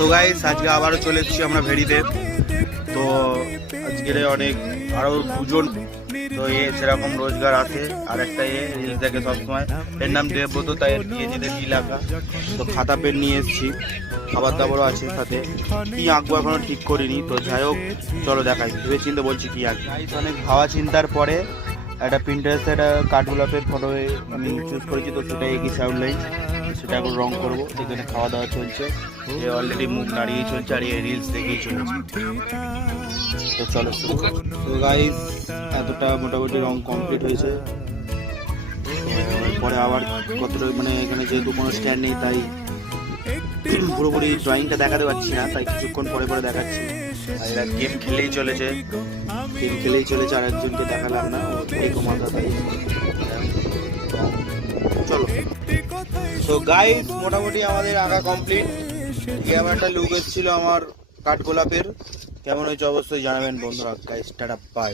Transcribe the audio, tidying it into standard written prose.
তো গাইস আজকে আবারও চলে এসেছি আমরা ভেড়িতে। তো আজকের অনেক আরো দুজন তো সেরকম রোজগার আছে, আর একটা রিলস দেখে সবসময়, এর নাম দেবব্রত, তাই দিয়েছে নীলাকা। তো খাতা পেন নিয়ে এসেছি, খাবার দাবারও আছে সাথে। কি আঁকবো এখনো ঠিক করিনি, তো যাই হোক চলো দেখাই, ভেবে চিন্তে বলছি কি আঁকবো। অনেক ভাবা চিন্তার পরে একটা প্রিন্টারেস্টে একটা কাঠগোলাপের ফটো আমি চুজ করেছি, তো সেটাই এগিয়েছি আউটলাইন, সেটা এখন রং করবো। এখানে খাওয়া দাওয়া চলছে, এ অলরেডি মুখ নাড়িয়েই চলছে, আর এই রিলস দেখেই চলেছে। তো চলো শুরু। তো গাইস এতটা মোটামুটি রং কমপ্লিট হয়েছে। পরে আবার কতটা মানে এখানে যেহেতু কোনো স্ট্যান্ড নেই, তাই পুরোপুরি ড্রয়িংটা দেখাতে পারছি না, তাই কিছুক্ষণ পরে পরে দেখাচ্ছি। আর এরা গেম খেলেই চলেছে, আর একজনকে দেখালাম না, ওরকম মাথা। তাই চলো। তো গাইস মোটামুটি আমাদের আঁকা কমপ্লিট। কেমন একটা লুক এসেছিল আমার কাঠগোলাপের, কেমন হয়েছে অবশ্যই জানাবেন বন্ধুরা। Guys tata bye.